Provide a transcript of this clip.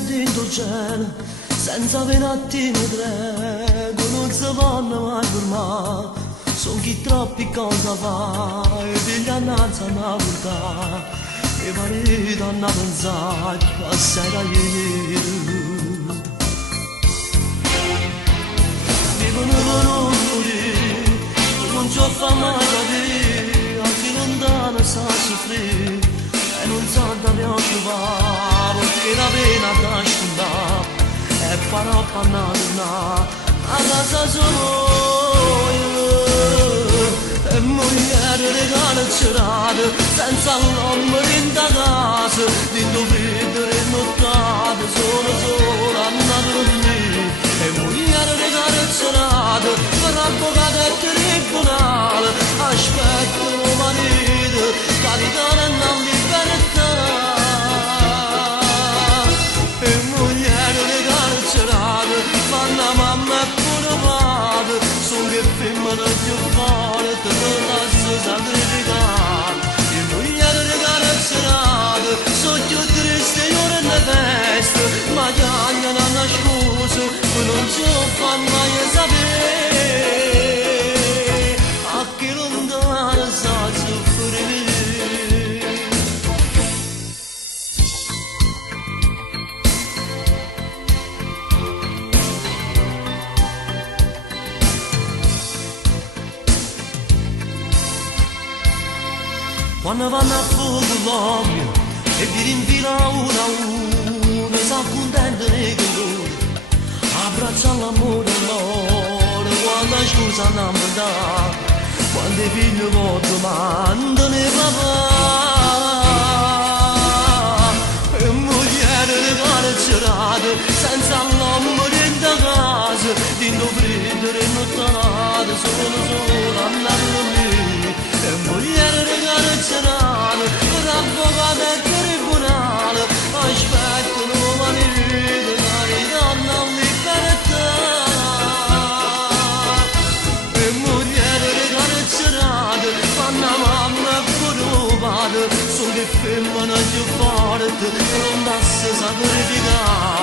dentro il cielo, senza pena timore, non si vanno mai fermare. Sono chi troppi cosa fa, e degli annanzi hanno portato, e marito hanno pensato, passerà ieri. Vivono con non ci fa mai capire, anche lontano sa soffrire, e non sa da preoccupare, perché la pena da scontare, e farò pannare a casa solo io. E mogliere le carcerate, senza l'uomo in da casa, dentro freddo e nottate, solo a dormire. E mogliere le carcerate, per avvocato e tribunale, aspettano marito, capitale e non libertà. E mogliere le carcerate, fanno mamma e pure padre, sono che femmine più forti, non lascio sacrificare. E mogliere le carcerate, sono più tristi io nelle feste, ma gli anni hanno scuso, non ci fanno mai sapere, a che lontano sa soffrire. Quando vanno a fuoco l'occhio e vi rinfila uno a uno, si accontentano i colori, abbraccia l'amore e l'oro, quando scusa non mi dà, quando i figli lo domandano papà. E mogliere le carcerate, senza l'uomo dentro casa, dentro freddo e nottate, solo a dormire. E mogliere le carcerate, per avvocato e tribunale, aspettano marito, carità non libertà. E mogliere le carcerate, fanno mamma e pure padre, sono che femmine più forti, non da sacrificare.